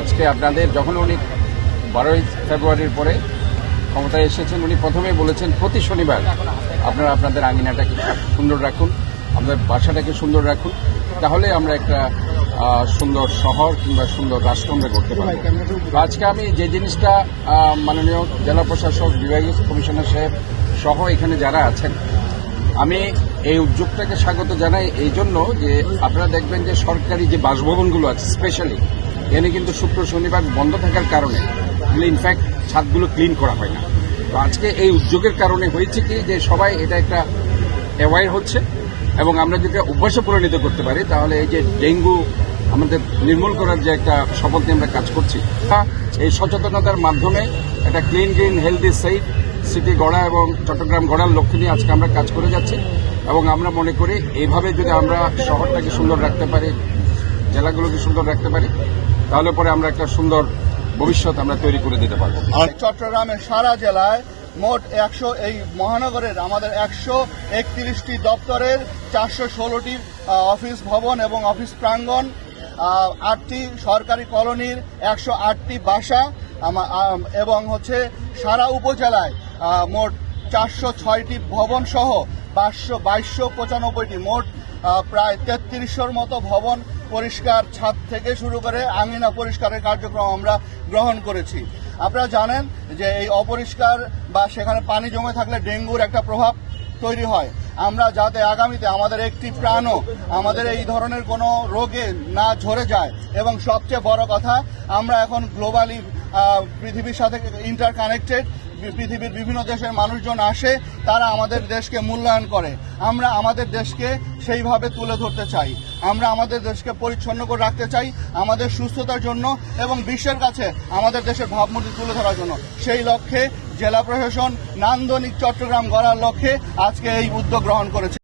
আজকে আপনাদের যখন উনি 12ই ফেব্রুয়ারির পরে ক্ষমতায় এসেছেন, উনি প্রথমেই বলেছেন প্রতি শনিবার আপনারা আপনাদের আঙিনাটাকে সুন্দর রাখুন, আমাদের বাসাটাকে সুন্দর রাখুন, তাহলে আমরা একটা সুন্দর শহর কিংবা সুন্দর রাষ্ট্র আমরা করতে পারব। আজকে আমি যে জিনিসটা মাননীয় জেলা প্রশাসক, বিভাগীয় কমিশনার সাহেব সহ এখানে যারা আছেন, আমি এই উদ্যোগটাকে স্বাগত জানাই এই জন্য যে আপনারা দেখবেন যে সরকারি যে বাসভবনগুলো আছে স্পেশালি এখানে কিন্তু শুক্র শনিবার বন্ধ থাকার কারণে ইনফ্যাক্ট ছাদগুলো ক্লিন করা হয় না। তো আজকে এই উদ্যোগের কারণে হয়েছে কি যে সবাই এটা একটা অ্যাওয়ার হচ্ছে এবং আমরা যদি অভ্যাসে পরিণত করতে পারি তাহলে এই যে ডেঙ্গু আমাদের নির্মূল করার যে একটা শপথ নিয়ে আমরা কাজ করছি, এই সচেতনতার মাধ্যমে একটা clean green healthy safe city গড়া এবং চট্টগ্রাম গড়ার লক্ষ্য নিয়ে আজকে আমরা কাজ করে যাচ্ছি এবং আমরা মনে করি এইভাবে যদি আমরা শহরটাকে সুন্দর রাখতে পারি, জেলাগুলোকে সুন্দর রাখতে পারি, তাহলে পরে আমরা একটা সুন্দর ভবিষ্যৎ আমরা তৈরি করে দিতে পারবো। চট্টগ্রামের সারা জেলায় মোট 100 এই মহানগরের আমাদের 131টি দপ্তরের 416টি অফিস ভবন এবং অফিস প্রাঙ্গণ, 8টি সরকারি কলোনির 108টি বাসা এবং সারা উপজেলায় মোট 406টি ভবন সহ 2295টি মোট প্রায় 3300-র মতো ভবন পরিষ্কার, ছাদ থেকে শুরু করে আঙিনা পরিষ্কারের কার্যক্রম আমরা গ্রহণ করেছি। আপনারা জানেন যে এই অপরিষ্কার বা সেখানে পানি জমে থাকলে ডেঙ্গুর একটা প্রভাব তৈরি হয়। আমরা যাতে আগামীতে আমাদের একটি প্রাণও আমাদের এই ধরনের কোনো রোগে না ঝরে যায় এবং সবচেয়ে বড় কথা আমরা এখন গ্লোবালি পৃথিবীর সাথে ইন্টারকানেক্টেড, পৃথিবীর বিভিন্ন দেশের মানুষজন আসে, তারা আমাদের দেশকে মূল্যায়ন করে। আমরা আমাদের দেশকে সেইভাবে তুলে ধরতে চাই, আমরা আমাদের দেশকে পরিচ্ছন্ন করে রাখতে চাই আমাদের সুস্থতার জন্য এবং বিশ্বের কাছে আমাদের দেশের ভাবমূর্তি তুলে ধরার জন্য। সেই লক্ষ্যে জেলা প্রশাসন নান্দনিক চট্টগ্রাম গড়ার লক্ষ্যে আজকে এই উদ্যোগ গ্রহণ করেছে।